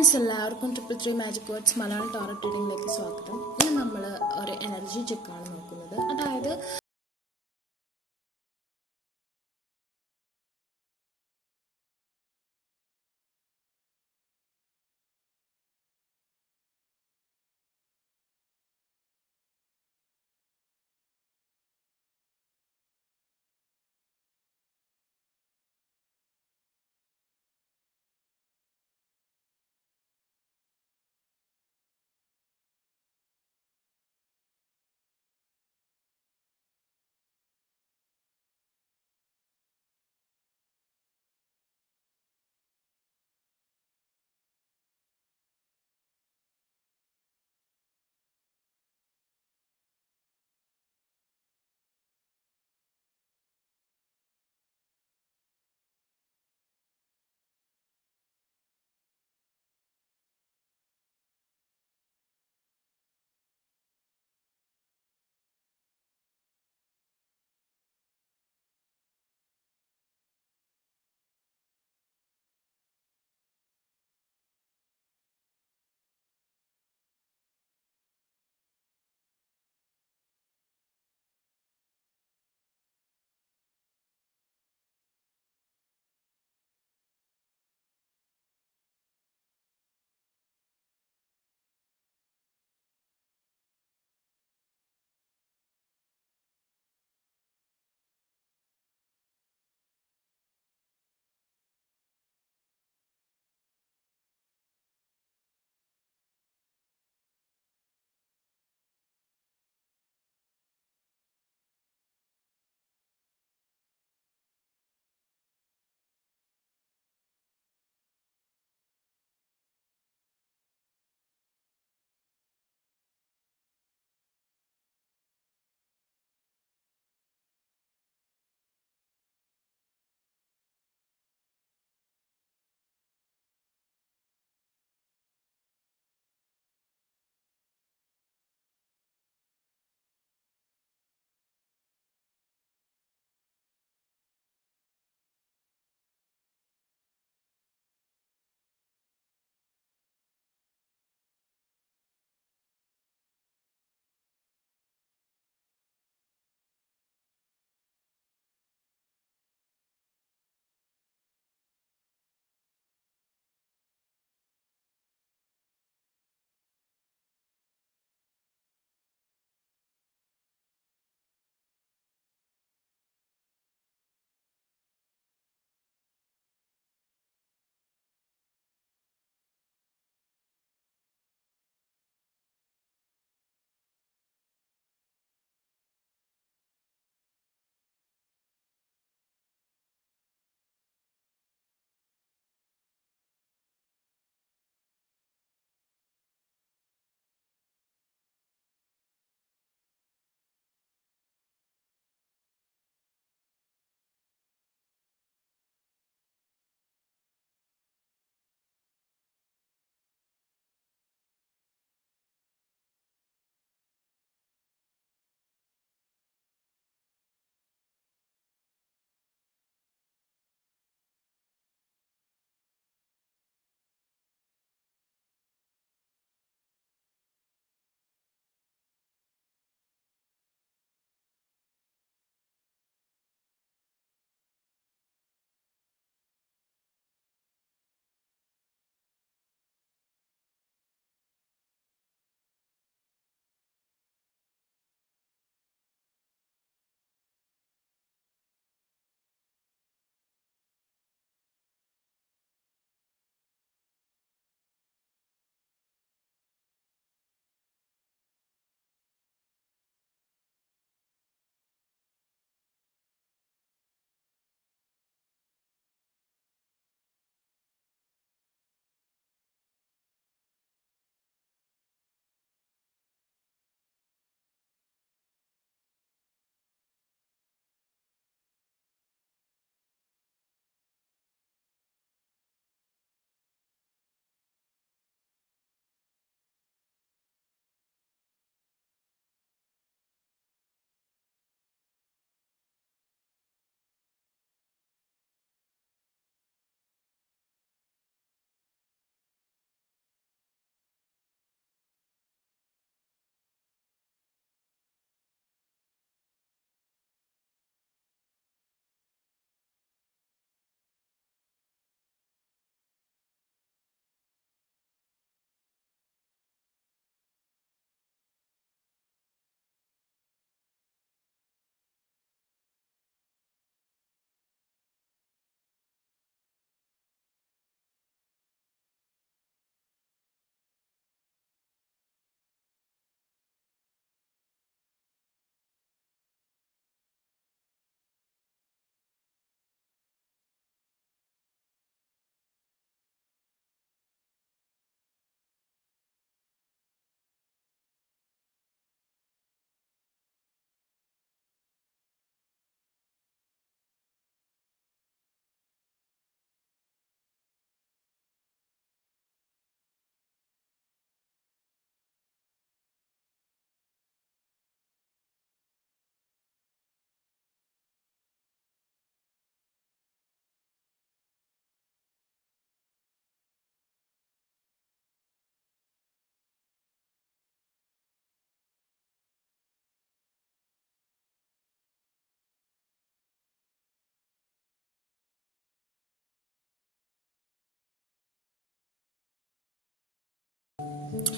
Friends എല്ലാവർക്കും 333 magic words Malayalam tarot റീഡിംഗിലേക്ക് സ്വാഗതം. ഇന്ന് നമ്മൾ ഒരു എനർജി ചെക്കാണ് നോക്കുന്നത്. അതായത്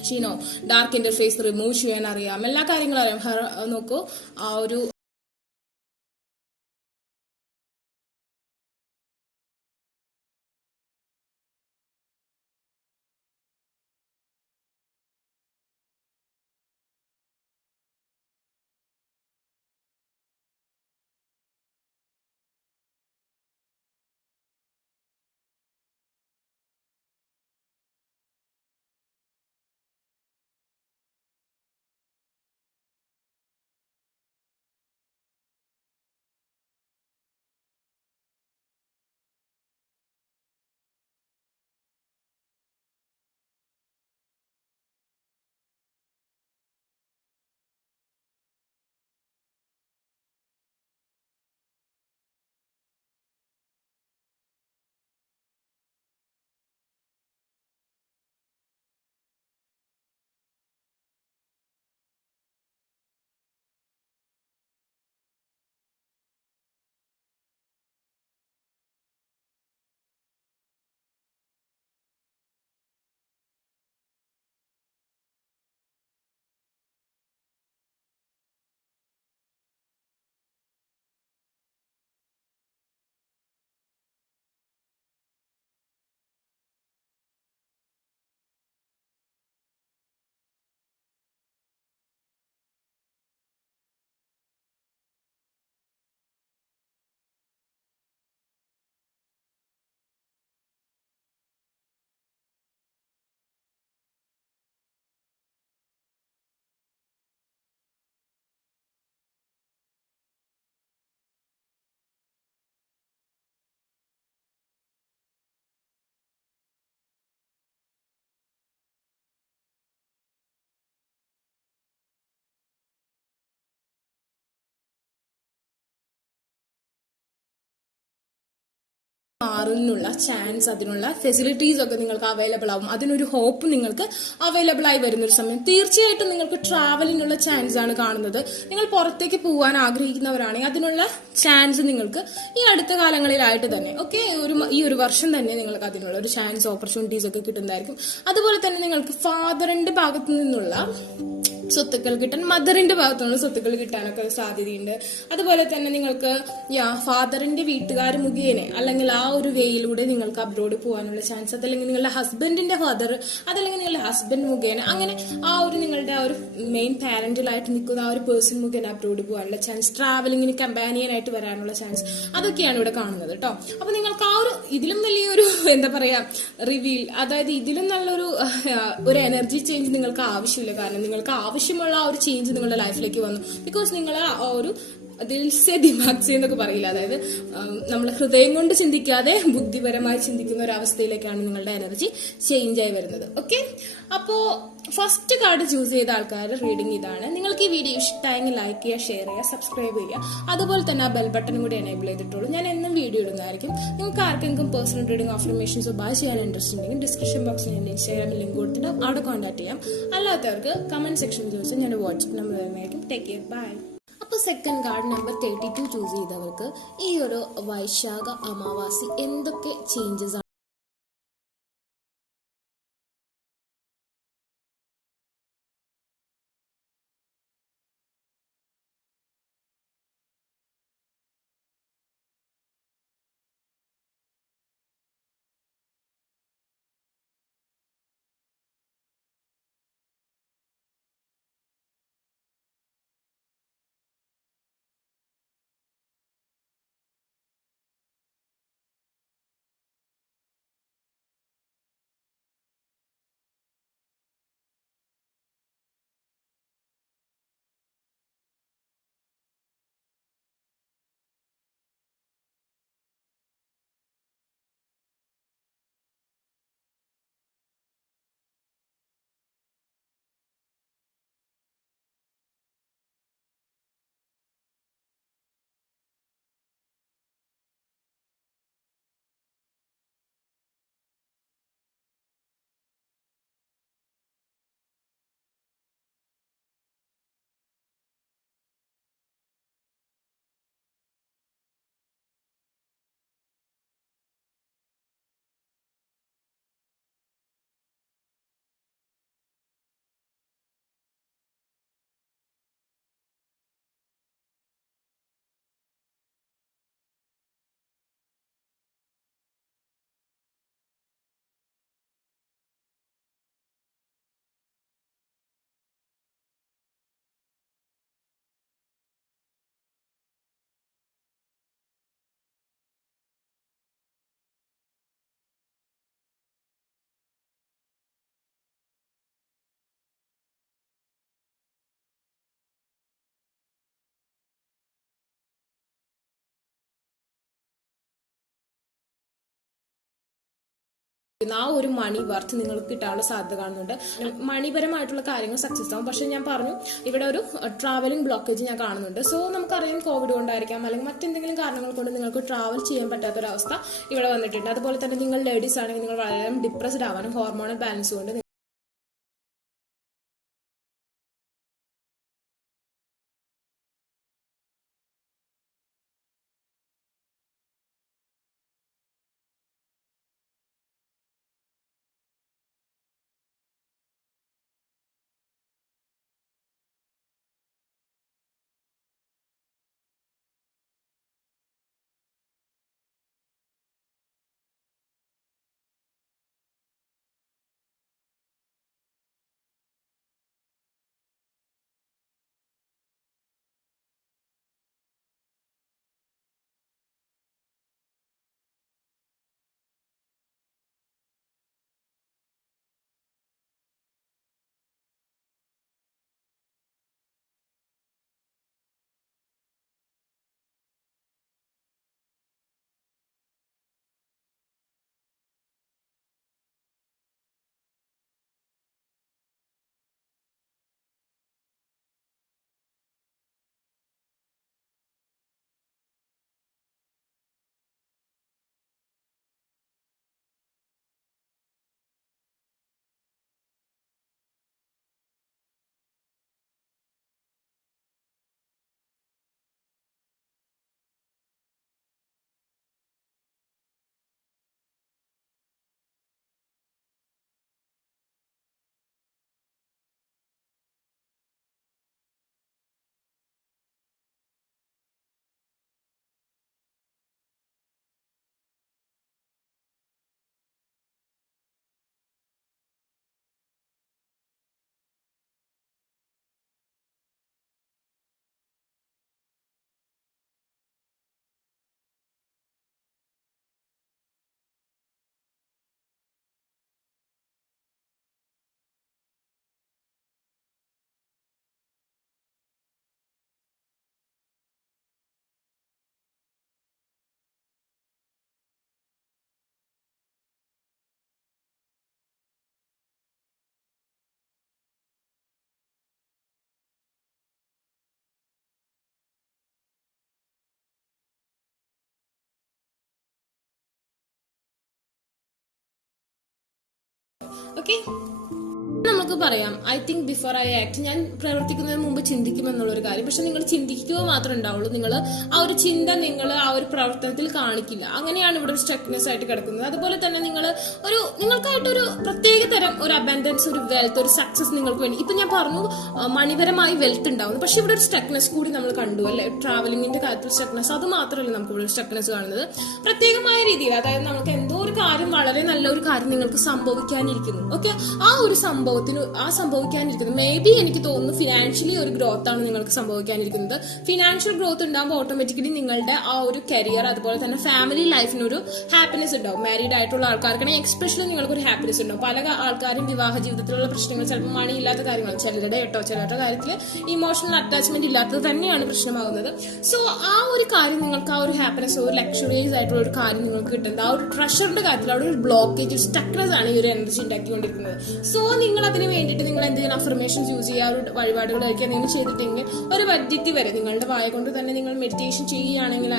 ഷീനോ ഡാർക്ക് ഇന്റർഫേസ് റിമൂവ് ചെയ്യാൻ അറിയാം, എല്ലാ കാര്യങ്ങളും അറിയാം. നോക്കൂ, ആ ഒരു മാറുന്നുള്ള ചാൻസ്, അതിനുള്ള ഫെസിലിറ്റീസ് ഒക്കെ നിങ്ങൾക്ക് അവൈലബിൾ ആവും. അതിനൊരു ഹോപ്പ് നിങ്ങൾക്ക് അവൈലബിൾ ആയി വരുന്ന ഒരു സമയം തീർച്ചയായിട്ടും നിങ്ങൾക്ക് ട്രാവലിനുള്ള ചാൻസ് ആണ് കാണുന്നത്. നിങ്ങൾ പുറത്തേക്ക് പോകാൻ ആഗ്രഹിക്കുന്നവരാണെങ്കിൽ അതിനുള്ള ചാൻസ് നിങ്ങൾക്ക് ഈ അടുത്ത കാലങ്ങളിലായിട്ട് തന്നെ ഈ ഒരു വർഷം തന്നെ നിങ്ങൾക്ക് അതിനുള്ള ഒരു ചാൻസ്, ഓപ്പർച്യൂണിറ്റീസ് ഒക്കെ കിട്ടുന്നതായിരിക്കും. അതുപോലെ തന്നെ നിങ്ങൾക്ക് ഫാദറിന്റെ ഭാഗത്തു നിന്നുള്ള സ്വത്തുക്കൾ കിട്ടാൻ, മദറിന്റെ ഭാഗത്തുനിന്നുള്ള സ്വത്തുക്കൾ കിട്ടാനൊക്കെ സാധ്യതയുണ്ട്. അതുപോലെ തന്നെ നിങ്ങൾക്ക് ഫാദറിന്റെ വീട്ടുകാർ മുഖേന അല്ലെങ്കിൽ ആ ഒരു വേയിലൂടെ നിങ്ങൾക്ക് അബ്രോഡ് പോകാനുള്ള ചാൻസ്, അതല്ലെങ്കിൽ നിങ്ങളുടെ ഹസ്ബൻഡിന്റെ ഫാദർ, അതല്ലെങ്കിൽ നിങ്ങളുടെ ഹസ്ബൻഡ് മുഖേന, അങ്ങനെ ആ ഒരു നിങ്ങളുടെ ആ ഒരു മെയിൻ പാരന്റലായിട്ട് നിൽക്കുന്ന ആ ഒരു പേഴ്സൺ മുഖേന അബ്രോഡ് പോകാനുള്ള ചാൻസ്, ട്രാവലിങ്ങിന് കമ്പാനിയനായിട്ട് വരാനുള്ള ചാൻസ്, അതൊക്കെയാണ് ഇവിടെ കാണുന്നത് കേട്ടോ. അപ്പൊ നിങ്ങൾക്ക് ആ ഒരു ഇതിലും വലിയൊരു എന്താ പറയാ റിവീൽ, അതായത് ഇതിലും നല്ലൊരു ഒരു എനർജി ചേഞ്ച് നിങ്ങൾക്ക് ആവശ്യമില്ല. കാരണം നിങ്ങൾക്ക് ആവശ്യമുള്ള ആ ഒരു ചേഞ്ച് നിങ്ങളുടെ ലൈഫിലേക്ക് വന്നു. ബിക്കോസ് നിങ്ങൾ ആ ഒരു ദിൽസെ ദിമാഗ് സെ എന്നൊക്കെ പറയില്ല, അതായത് നമ്മൾ ഹൃദയം കൊണ്ട് ചിന്തിക്കാതെ ബുദ്ധിപരമായി ചിന്തിക്കുന്ന ഒരു അവസ്ഥയിലേക്കാണ് നിങ്ങളുടെ എനർജി ചേഞ്ച് ആയി വരുന്നത്. ഓക്കെ, അപ്പോ ഫസ്റ്റ് കാർഡ് ചൂസ് ചെയ്ത ആൾക്കാരുടെ റീഡിംഗ് ഇതാണ്. നിങ്ങൾക്ക് ഈ വീഡിയോ ഇഷ്ടമായെങ്കിൽ ലൈക്ക് ചെയ്യുക, ഷെയർ ചെയ്യുക, സബ്സ്ക്രൈബ് ചെയ്യുക. അതുപോലെ തന്നെ ആ ബെൽ ബട്ടൺ കൂടി എനേബിൾ ചെയ്തിട്ടുള്ളൂ. ഞാൻ എന്നും വീഡിയോ ഇടുന്നതായിരിക്കും. നിങ്ങൾക്ക് ആർക്കെങ്കിലും പേഴ്സണൽ റീഡിംഗ്, അഫർമേഷൻസോ ബൈ ചെയ്യാൻ ഇൻട്രസ്റ്റ് ഉണ്ടെങ്കിൽ ഡിസ്ക്രിപ്ഷൻ ബോക്സിൽ എൻ്റെ ഇൻസ്റ്റാഗ്രാമിൽ ലിങ്ക് കൊടുത്തിട്ട് അവിടെ കോൺടാക്ട് ചെയ്യാം. അല്ലാത്തവർക്ക് കമന്റ് സെക്ഷനിൽ ചോദിച്ചാൽ ഞാൻ വാട്സ്ആപ്പ് നമ്പർ തന്നെയായിരിക്കും. Take care, bye. അപ്പോൾ സെക്കൻഡ് കാർഡ് നമ്പർ 32 ചൂസ് ചെയ്തവർക്ക് ഈ ഒരു വൈശാഖ അമാവാസി എന്തൊക്കെ ചേഞ്ചസ് ആ ഒരു മണി വർത്ത് നിങ്ങൾക്ക് കിട്ടാനുള്ള സാധ്യത കാണുന്നുണ്ട്. മണിപരമായിട്ടുള്ള കാര്യങ്ങൾ സക്സസ് ആവും. പക്ഷെ ഞാൻ പറഞ്ഞു ഇവിടെ ഒരു ട്രാവലിംഗ് ബ്ലോക്കേജ് ഞാൻ കാണുന്നുണ്ട്. സോ നമുക്കറിയാം കോവിഡ് കൊണ്ടായിരിക്കാം അല്ലെങ്കിൽ മറ്റെന്തെങ്കിലും കാരണങ്ങൾ കൊണ്ട് നിങ്ങൾക്ക് ട്രാവൽ ചെയ്യാൻ പറ്റാത്തൊരവസ്ഥ ഇവിടെ വന്നിട്ടുണ്ട്. അതുപോലെ തന്നെ നിങ്ങൾ ലേഡീസ് ആണെങ്കിൽ നിങ്ങൾ വളരെ ഡിപ്രസ്ഡ് ആവാനും ഹോർമോണൽ ബാലൻസ് കൊണ്ട് ഓക്കെ. നമുക്ക് പറയാം I think before I act, ഞാൻ പ്രവർത്തിക്കുന്നതിന് മുമ്പ് ചിന്തിക്കുമെന്നുള്ളൊരു കാര്യം. പക്ഷെ നിങ്ങൾ ചിന്തിക്കുക മാത്രമേ ഉണ്ടാവുള്ളൂ, നിങ്ങൾ ആ ഒരു ചിന്ത നിങ്ങൾ ആ ഒരു പ്രവർത്തനത്തിൽ കാണിക്കില്ല. അങ്ങനെയാണ് ഇവിടെ ഒരു സ്റ്റക്നെസ് ആയിട്ട് കിടക്കുന്നത്. അതുപോലെ തന്നെ നിങ്ങൾക്കായിട്ടൊരു പ്രത്യേക തരം ഒരു അബൻഡൻസ്, ഒരു വെൽത്ത്, ഒരു സക്സസ് നിങ്ങൾക്ക് വേണ്ടി. ഇപ്പൊ ഞാൻ പറഞ്ഞു മണിപരമായി വെൽത്ത് ഉണ്ടാവുന്നു, പക്ഷെ ഇവിടെ ഒരു സ്റ്റക്നെസ് കൂടി നമ്മൾ കണ്ടു അല്ലെ, ട്രാവലിംഗിന്റെ കാര്യത്തിൽ സ്റ്റക്നെസ്. അത് മാത്രമല്ല നമുക്ക് ഇവിടെ സ്റ്റക്നെസ് കാണുന്നത് പ്രത്യേകമായ രീതിയിൽ. അതായത് നമുക്ക് എന്തോ ഒരു കാര്യം, വളരെ നല്ലൊരു കാര്യം നിങ്ങൾക്ക് സംഭവിക്കാനിരിക്കുന്നു. ഓക്കെ, ആ ഒരു സംഭവിക്കാനിരിക്കുന്നത് മേ ബി എനിക്ക് തോന്നുന്നു ഫിനാൻഷ്യലി ഒരു ഗ്രോത്ത് ആണ് നിങ്ങൾക്ക് സംഭവിക്കാനിരിക്കുന്നത്. ഫിനാൻഷ്യൽ ഗ്രോത്ത് ഉണ്ടാകുമ്പോൾ ഓട്ടോമാറ്റിക്കലി നിങ്ങളുടെ ആ ഒരു കരിയർ, അതുപോലെ തന്നെ ഫാമിലി ലൈഫിനൊരു ഹാപ്പിനെസ് ഉണ്ടാവും. മാരീഡ് ആയിട്ടുള്ള ആൾക്കാർക്കാണെങ്കിൽ എക്സ്പെഷ്യലി നിങ്ങൾക്ക് ഒരു ഹാപ്പിനെസ് ഉണ്ടാവും. പല ആൾക്കാരും വിവാഹ ജീവിതത്തിലുള്ള പ്രശ്നങ്ങൾ, ചിലപ്പോൾ മണി ഇല്ലാത്ത കാര്യങ്ങൾ, ചിലരുടെ കാര്യത്തിൽ ഇമോഷണൽ അറ്റാച്ച്മെന്റ് ഇല്ലാത്തത് തന്നെയാണ് പ്രശ്നമാകുന്നത്. സോ ആ ഒരു കാര്യം നിങ്ങൾക്ക്, ആ ഒരു ഹാപ്പിനെസ്, ഒരു ലക്ഷറീസ് ആയിട്ടുള്ള ഒരു കാര്യം നിങ്ങൾക്ക് കിട്ടുന്നത്, ആ ഒരു ട്രഷറിന്റെ കാര്യത്തിൽ അവിടെ ഒരു ബ്ലോക്കേജ്, സ്റ്റക്നെസ് ആണ് ഈ ഒരു എനർജി ഉണ്ടാക്കിക്കൊണ്ടിരിക്കുന്നത്. സോ നിങ്ങൾ അതിന് വേണ്ടിയിട്ട് നിങ്ങൾ എന്തെങ്കിലും അഫർമേഷൻസ് യൂസ് ചെയ്യുക, ഒരു വഴിപാടുകൾ കഴിക്കുക, എന്തെങ്കിലും ചെയ്തിട്ടെങ്കിൽ ഒരു പരിധി വരെ നിങ്ങളുടെ വായ കൊണ്ട് തന്നെ നിങ്ങൾ മെഡിറ്റേഷൻ ചെയ്യുകയാണെങ്കിൽ,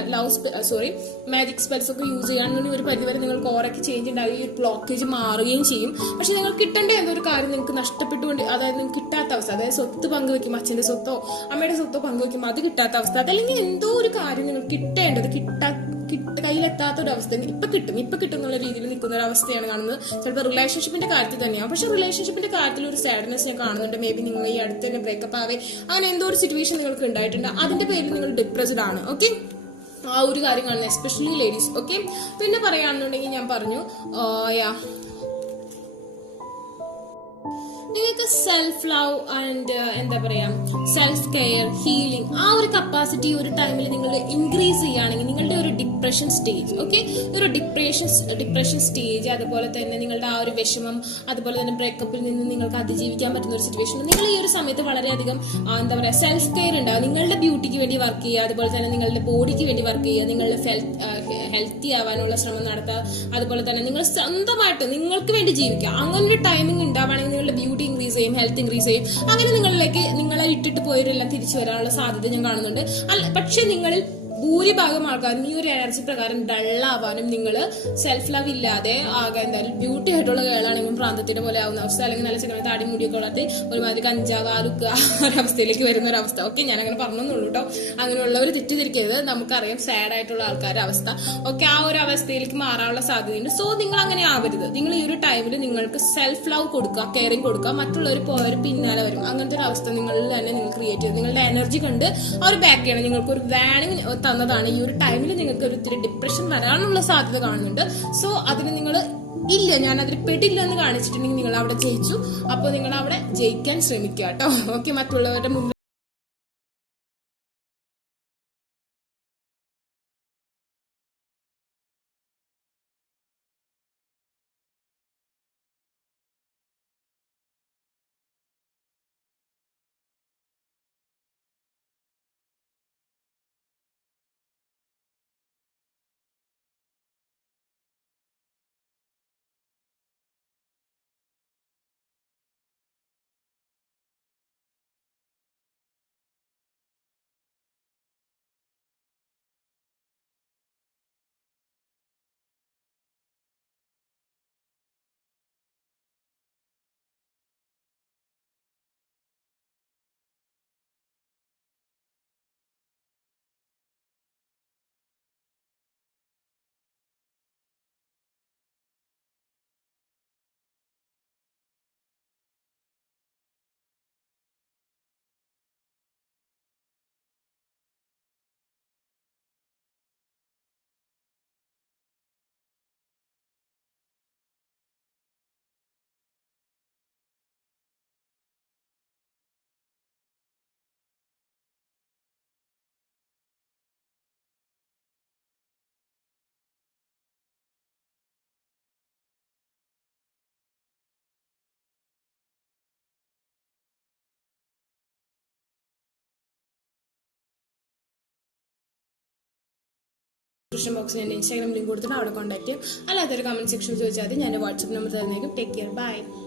മാജിക് സ്പെൽസ് ഒക്കെ യൂസ് ചെയ്യുകയാണെങ്കിൽ ഒരു പരിധി വരെ നിങ്ങൾക്ക് ഓരൊക്കെ ചേഞ്ച് ഉണ്ടാകും, ഈ ബ്ലോക്കേജ് മാറുകയും ചെയ്യും. പക്ഷെ നിങ്ങൾ കിട്ടേണ്ട എന്തൊരു കാര്യം നിങ്ങൾക്ക് നഷ്ടപ്പെട്ടുകൊണ്ട്, അതായത് നിങ്ങൾക്ക് കിട്ടാത്ത അവസ്ഥ, അതായത് സ്വത്ത് പങ്കുവെക്കും, അച്ഛന്റെ സ്വത്തോ അമ്മയുടെ സ്വത്തോ പങ്കുവെക്കുമ്പോൾ അത് കിട്ടാത്ത അവസ്ഥ, അതല്ലെങ്കിൽ എന്തോ ഒരു കാര്യം നിങ്ങൾക്ക് കിട്ടേണ്ടത് കയ്യിലെത്താത്ത ഒരു അവസ്ഥ ഇപ്പൊ കിട്ടും എന്നുള്ള രീതിയിൽ നിൽക്കുന്ന ഒരു അവസ്ഥയാണ് കാണുന്നത്. ചിലപ്പോൾ റിലേഷൻഷിപ്പിന്റെ കാര്യത്തിൽ തന്നെയാണ്. പക്ഷെ റിലേഷൻഷിപ്പിന്റെ കാര്യത്തിൽ ഒരു സാഡ്നെസ് ഞാൻ കാണുന്നുണ്ട്. മേ ബി നിങ്ങൾ ഈ അടുത്ത് തന്നെ ബ്രേക്കപ്പ് ആവേ, അങ്ങനെ എന്തോ ഒരു സിറ്റുവേഷൻ നിങ്ങൾക്ക് ഉണ്ടായിട്ടുണ്ട്, അതിന്റെ പേരിൽ നിങ്ങൾ ഡിപ്രസ്ഡ് ആണ്. ഓക്കെ, ആ ഒരു കാര്യം കാണുന്നത് എസ്പെഷ്യലി ലേഡീസ്. ഓക്കെ, പിന്നെ പറയാണെന്നുണ്ടെങ്കിൽ ഞാൻ പറഞ്ഞു നിങ്ങൾക്ക് സെൽഫ് ലവ് ആൻഡ് എന്താ പറയാ സെൽഫ് കെയർ, ഹീലിംഗ്, ആ ഒരു കപ്പാസിറ്റി ഒരു ടൈമിൽ നിങ്ങൾ ഇൻക്രീസ് ചെയ്യുകയാണെങ്കിൽ നിങ്ങളുടെ ഒരു ഡിപ്രഷൻ സ്റ്റേജ്, ഓക്കെ, ഒരു ഡിപ്രഷൻ സ്റ്റേജ്, അതുപോലെ തന്നെ നിങ്ങളുടെ ആ ഒരു വിഷമം, അതുപോലെ തന്നെ ബ്രേക്കപ്പിൽ നിന്ന് നിങ്ങൾക്ക് അതിജീവിക്കാൻ പറ്റുന്ന ഒരു സിറ്റുവേഷൻ, നിങ്ങൾ ഈ ഒരു സമയത്ത് വളരെയധികം എന്താ പറയാ സെൽഫ് കെയർ ഉണ്ടാവും. നിങ്ങളുടെ ബ്യൂട്ടിക്ക് വേണ്ടി വർക്ക് ചെയ്യുക, അതുപോലെ തന്നെ നിങ്ങളുടെ ബോഡിക്ക് വേണ്ടി വർക്ക് ചെയ്യുക, നിങ്ങളുടെ ഹെൽത്തി ആവാനുള്ള ശ്രമം നടത്തുക, അതുപോലെ തന്നെ നിങ്ങൾ സ്വന്തമായിട്ട് നിങ്ങൾക്ക് വേണ്ടി ജീവിക്കുക. അങ്ങനെ ഒരു ടൈമിംഗ് ഉണ്ടാവുകയാണെങ്കിൽ നിങ്ങളുടെ ബ്യൂട്ടി ഇൻക്രീസ് ചെയ്യും, ഹെൽത്ത് ഇൻക്രീസ് ചെയ്യും. അങ്ങനെ നിങ്ങളെ ഇട്ടിട്ട് പോയവരെല്ലാം തിരിച്ചു വരാനുള്ള സാധ്യത ഞാൻ കാണുന്നുണ്ട്. പക്ഷെ നിങ്ങളിൽ ഭൂരിഭാഗം ആൾക്കാരും ഈ ഒരു എനർജി പ്രകാരം ഡള്ളാവാനും നിങ്ങൾ സെൽഫ് ലവ് ഇല്ലാതെ ആകെ എന്തായാലും ബ്യൂട്ടി ആയിട്ടുള്ള കേളാണെങ്കിലും പ്രാന്തത്തിന്റെ പോലെ ആവുന്ന അവസ്ഥ, അല്ലെങ്കിൽ നല്ല ചെക്കനെ താടി മുടിയൊക്കെ വളർത്തി ഒരുമാതിരി കഞ്ചാവ് ആലുക്കുക ഒരവസ്ഥയിലേക്ക് വരുന്ന ഒരു അവസ്ഥ. ഓക്കെ, ഞാൻ അങ്ങനെ പറഞ്ഞെന്നുള്ളൂ കേട്ടോ. അങ്ങനെയുള്ളവർ തെറ്റിദ്ധരിക്കരുത്. നമുക്കറിയാം സാഡ് ആയിട്ടുള്ള ആൾക്കാരുടെ അവസ്ഥ. ഓക്കെ, ആ ഒരു അവസ്ഥയിലേക്ക് മാറാനുള്ള സാധ്യതയുണ്ട്. സോ നിങ്ങൾ അങ്ങനെ ആവരുത്. നിങ്ങൾ ഈ ഒരു ടൈമിൽ നിങ്ങൾക്ക് സെൽഫ് ലവ് കൊടുക്കുക, കെയറിങ് കൊടുക്കുക. മറ്റുള്ളവർ പോയവർ പിന്നാലെ വരും. അങ്ങനത്തെ ഒരു അവസ്ഥ നിങ്ങളിൽ തന്നെ നിങ്ങൾ ക്രിയേറ്റ് ചെയ്ത് നിങ്ങളുടെ എനർജി കണ്ട് അവർ ബാക്ക് ചെയ്യണം. നിങ്ങൾക്ക് ഒരു വാണിംഗ് തന്നതാണ്. ഈ ഒരു ടൈമിൽ നിങ്ങൾക്ക് ഒത്തിരി ഡിപ്രഷൻ വരാനുള്ള സാധ്യത കാണുന്നുണ്ട്. സോ അതിന് നിങ്ങൾ ഇല്ല, ഞാൻ അതിൽ പെട്ടില്ല എന്ന് കാണിച്ചിട്ടുണ്ടെങ്കിൽ നിങ്ങൾ അവിടെ ജയിച്ചു. അപ്പോൾ നിങ്ങൾ അവിടെ ജയിക്കാൻ ശ്രമിക്കുക കേട്ടോ. ഓക്കെ, മറ്റുള്ളവരുടെ മുന്നിൽ ഡിസ്ക്രിപ്ഷൻ ബോക്സിൽ എൻ്റെ ഇൻസ്റ്റാഗ്രാം ലിങ്ക് കൊടുത്തിട്ട് അവിടെ കോൺടാക്ട് ചെയ്യും. അല്ലാത്തൊരു കമന്റ് സെക്ഷൻ ചോദിച്ചാൽ മതി. ഞാൻ വാട്സ്ആപ്പ് നമ്പർ തന്നേക്കും. Take care, by.